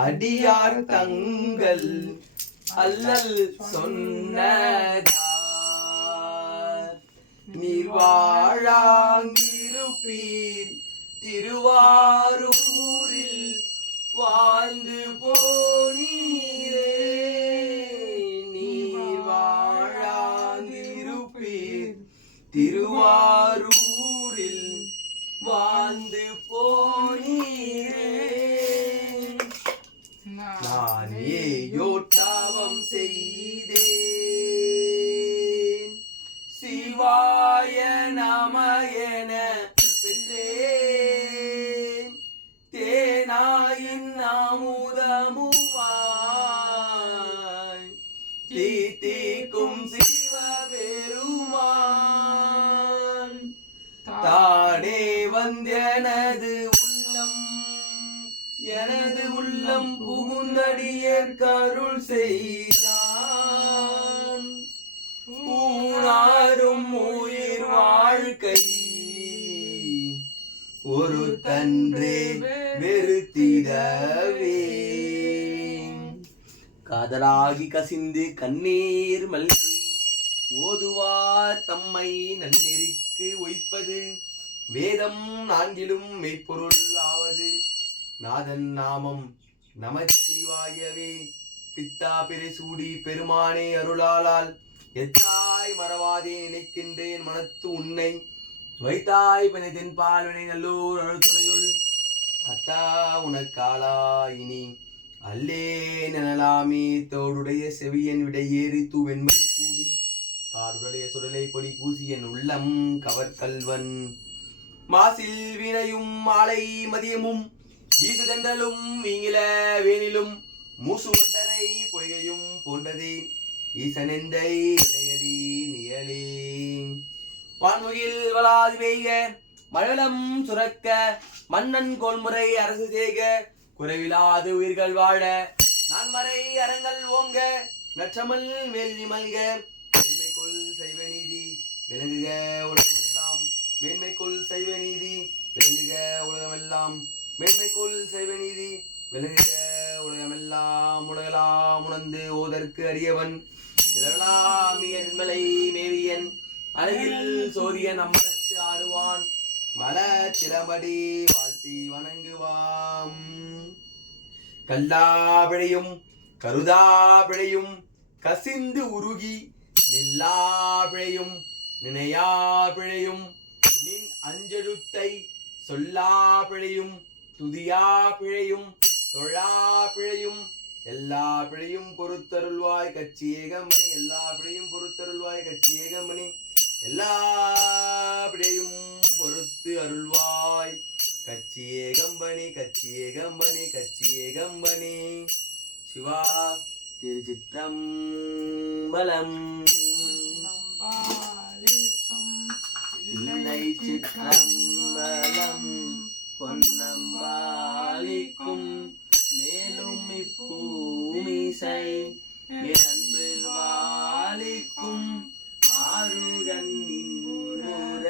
அடியார் தங்கள் அல்லல் சொன்னதார் நீர் வாழாங்கிருப்பீர் திருவாரூரில் வாழ்ந்து போனீரே. நீர் வாழாங்கிருப்பீர் திருவாரூரில் வாழ்ந்து போனீரே. நான் ஏயோட்டாவம் செய்தேன் சிவாய நமயன பெற்றேன் தேனாயின் அமுதமுமாய் தீத்திக்கும் சிவபெருமான் தானே வந்தெனது எனது உள்ளம் புகுந்தடியர் கருள் செய்தான். ஊனாரும் உயிர் வாழ்க்கை ஒரு தன்றே வெறுத்திடவே. காதலாகி கசிந்து கண்ணீர் மல்கி ஓதுவார் தம்மை நன்னெறிக்கு ஒய்ப்பது வேதம் நான்கிலும் மெய்ப்பொருள் ஆவது. நாதன் நாமம் நமச்சிவாயவே. பித்தா பிறைசூடி பெருமானே அருளாலால் எத்தாய் மறவாதே நினைக்கின்றேன் மனத்து உன்னை வைத்தாய் பணிதென் பால்வினை நல்லூர் அழுத்துறையுள் அத்தா உனக்காலா இனி அல்லே நனலாமே. தோடுடைய செவியன் விடையேறி தூவெண்மணி சூடி காடுடைய சுடலை பொடி பூசியன் உள்ளம் கவர்கல்வன் மாசில் வினையும் மாலை மதியமும் வீசு தென்றலும் வீங்கில வேனிலும் மூசு வண்டரை பொய்கையும் போன்றதே ஈசனெந்தை இணையடி நியலே. வான்முகில் வளாது பெய்க மழலம் சுரக்க மன்னன் கோல்முறை அரசு செய்க குறைவிலாது உயிர்கள் வாழ நான்மறை அறங்கள் ஓங்க நற்றமல் வேள்வி மல்க மேன்மைக்குள் சைவ நீதி விளங்குக உலகமெல்லாம். மேன்மைக்குள் சைவ நீதி விளங்குக உலகமெல்லாம். மேன்மைக்குள் சைவ நீதி விளங்குக உலகமெல்லாம். உலகலாம் உணர்ந்து ஓதற்கு அறியவன் நிழலாமியன்மலை மேவியன் அழகில் சோதியன் அம்மனத்து ஆடுவான் மல சிலம்படி வாழ்த்தி வணங்குவாம். கல்லாபிழையும் கருதாபிழையும் கசிந்து உருகி நில்லாபிழையும் நினையாபிழையும் நின் அஞ்செழுத்தை சொல்லாபிழையும் துதியா பிழையும் தொழா பிழையும் எல்லா பிழையும் பொறுத்தருள்வாய் கட்சி ஏகமணி. எல்லா பிழையும் பொறுத்தருள்வாய் கட்சி ஏகமணி. எல்லா பிழையும் பொறுத்து அருள்வாய் கட்சி ஏகம்பனி கட்சி ஏகம்பனி கட்சி ஏகம்பனி. சிவா திருச்சிற்றம்பலம். இல்லை சிற்றம்பலம் பொன்னம்பாலிக்கும் மேலும் இப்பூமிசை அன்பு வாலிக்கும் ஆறுகன் நின்னுற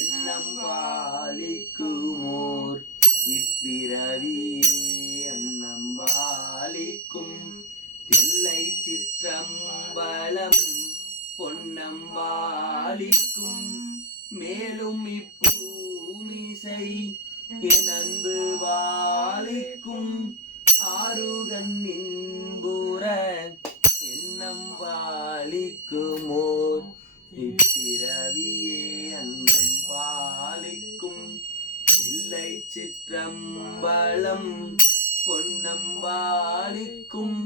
எண்ணம் பாலிக்குமோர் இப்பிறவியே அன்னம்பாலிக்கும் தில்லை சிற்றம்பலம் பொன்னம்பாலிக்கும் மேலும் இப்பூமிசை என் அன்பு வாலிக்கும் ஆறுகன் இன்புற எண்ணம் பாலிக்குமோர் இப்பிறவியே அன்னம் பாலிக்கும் இல்லை சிற்றம்பலம் பொன்னம்பாலிக்கும்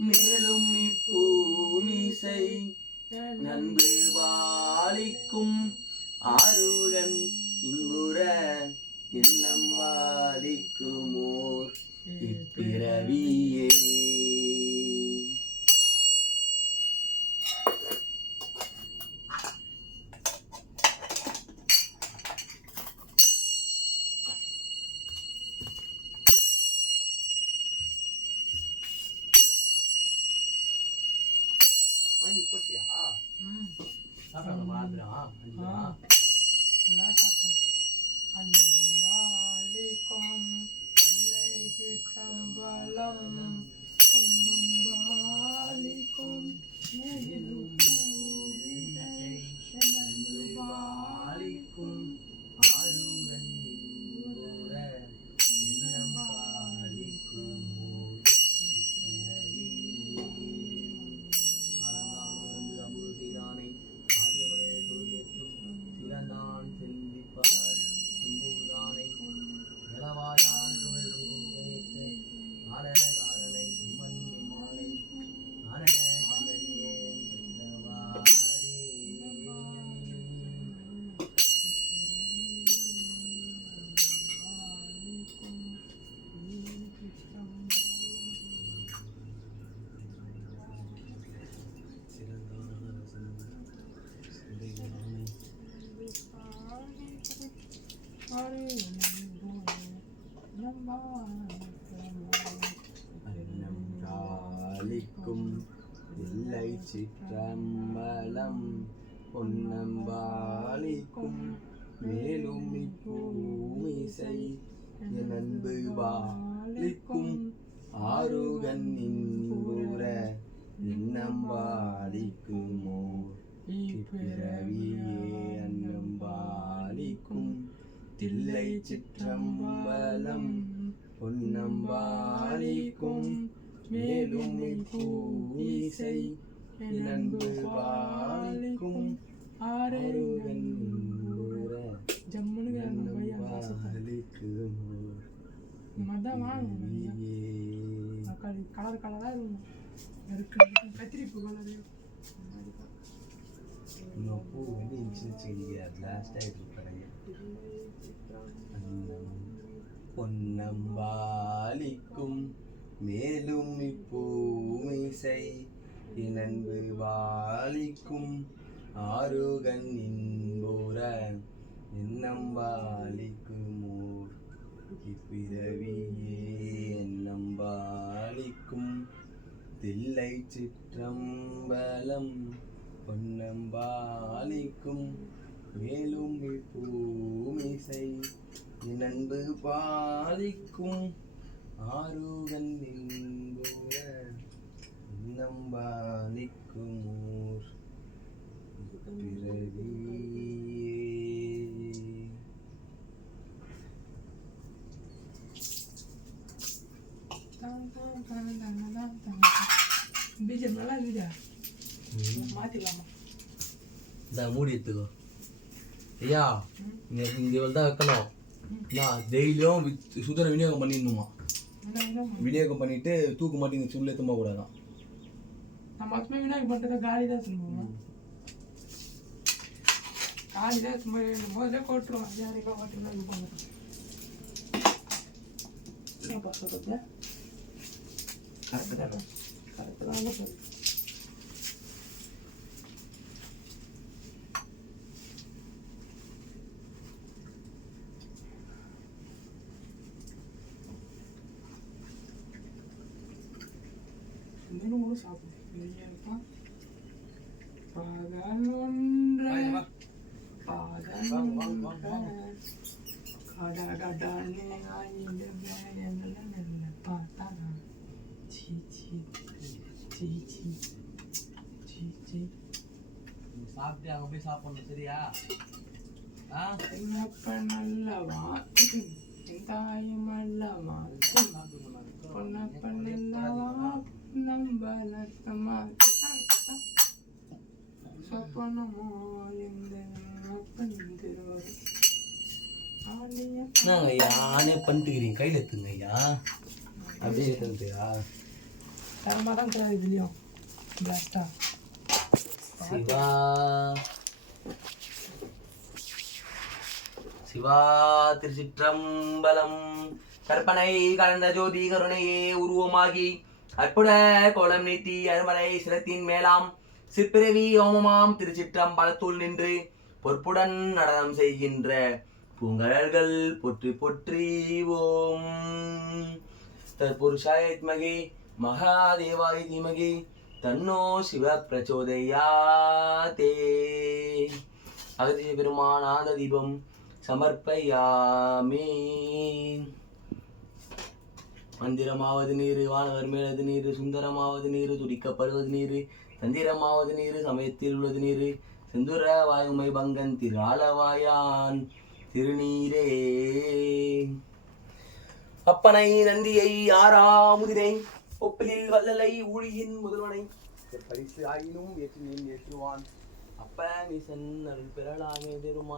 மேலும் இப்பூமிசை நன்பு வாலிக்கும் ஆறுகன் இன்புற எண்ணம் வாலிக்குமோர் இப்பிறவியே. போட்டியா சாப்பிட மாத்திரம் எல்லாம் சாப்பிட்டோம். அன்னம் வாலிக்கும் இல்லை சிற்றம்பலம் பொன்னும் பாலிக்கும் மேலும் பூவிசை எனது பாலிக்கும் ஆருடன் நின்றோர எண்ணம் பாலிக்கும் அமுதிரானை ஆகியவரே தொழிலேற்றும் சிறந்தான் செல்விப்பார் சிந்தையுதானை இளவாயான் துணைத்து ஆர காரனை உம்மன் நிம்மானை ஆன கண்டறியேன் பெற்றவாரே அன்னம் இல்லை சிற்றம்பலம் பொன்னம்பாலிக்கும் மேலும் இப்பூமிசை என் அன்பு பாலிக்கும் ஆருகன் நின்புற இன்னம்பாலிக்குமோ இப்பிறவியே அன்னம்பாலிக்கும் தில்லை சிற்றம்பலம் பொன்னம்பாலிக்கும் மேலும் இப்பூமிசை என் அன்பு பாலிக்கும் ஆருகன் நின்புற கலர் கலரா இருக்கும் கத்திரிப்பு கலரு பூ வந்து இன்சிங்க லாஸ்ட் ஆயிட்டு இருப்பாங்க பொன்னம்பாலிக்கும் மேலும் இப்பூமிசை என் அன்பு பாலிக்கும் ஆருகன் இன்புற என்னம்பாலிக்குமோர் இப்பிறவியே என்னம்பாலிக்கும் தில்லை சிற்றம்பலம் பொன்னம்பாலிக்கும் மேலும் இப்பூமிசை என் அன்பு பாலிக்கும் ஆருகன் இன்புற என்னம்பாலிக்குமோர் பீஜம் நல்லா இருக்குதா மாத்திடலாமா இந்த மூடி எடுத்துக்கோ ஐயா இங்கே தான் வைக்கணும் நான் டெய்லியும் சுதர விநியோகம் பண்ணிடணுமா விநியோகம் பண்ணிட்டு தூக்கு மாட்டி இங்கே சுள்ள எத்துமா கூடாதான் நம்ம மட்டுமே விநாயகம் பண்ணுறத காலி தான் சொல்லுவோம் காலி தான் சும்மா முதல்ல கொட்டுருவோம் யாரையும் ஓட்டுனா இது பண்ணுறோம் கரெக்டு தானே கரெக்டு தாங்க சார் இன்னும் சாப்பிடுவேன் பாதல் ஒன்று சாப்பிட்டு அங்கே போய் சாப்பிடணும் சரியா என்னப்பன் அல்லவா தாயும் அல்லவா பொன்னப்பன் அல்லவா நம்பலத்தமா சொப்பனமோ இந்த அப்பன் திருவாரு ஐயா ஆனே பண்ணிட்டுக்கிறீங்க கையில் எடுத்துங்க ஐயா அப்படியே எடுத்துயா தரமாக தான் கிடையாது இதுலையும் பிளாஸ்டா சிவா சிவா திருச்சிற்றம்பலம் கற்பனை கலந்த ஜோதி கருணையே உருவமாகி அற்புத கோலம் நீட்டி அருமலை சிரத்தின் மேலாம் சிற்பிறவி ஓமமாம் திருச்சிற்றம்பலத்துள் நின்று பொற்புடன் நடனம் செய்கின்ற பூங்கழல்கள் போற்றி போற்றி ஓம் தற்புருஷாய வித்மகே மகாதேவாய தீமகி தன்னோ சிவ பிரச்சோதயாதே அகதிய பெருமானாத தீபம் சமர்ப்பயாமி மந்திரமாவது நீர், வானவர் மேலது நீர், சுந்தரமாவது நீர், துடிக்கப்படுவது நீர், தந்திரமாவது நீர், சமயத்தில் உள்ளது நீர், செந்துர வாயுமை பங்கன் திரு ஆலவாயான் திருநீரே. அப்பனை நந்தியை ஆறாமுதிரை ஒப்பிலில் வல்லலை ஊழியின் முதல்வனை பரிசு ஆயினும் ஏற்றுவான் அப்ப நீசன் அருள் பெறலாமே பெருமான்.